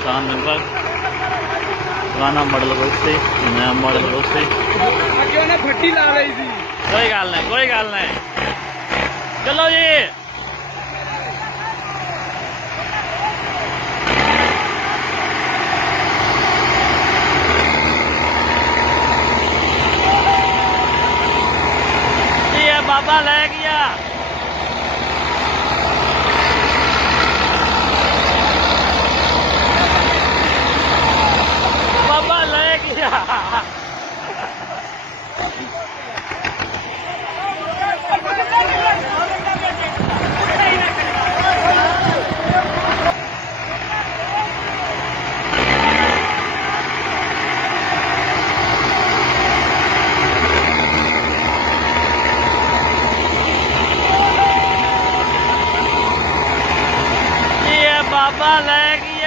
किसान विभाग पुराना मॉडल रोस्ते नया मॉडल रोस्ते फट्टी ला रही थी। कोई गल नहीं चलो जी ये बाबा ले गया बाबा ले गया बाबा ले गया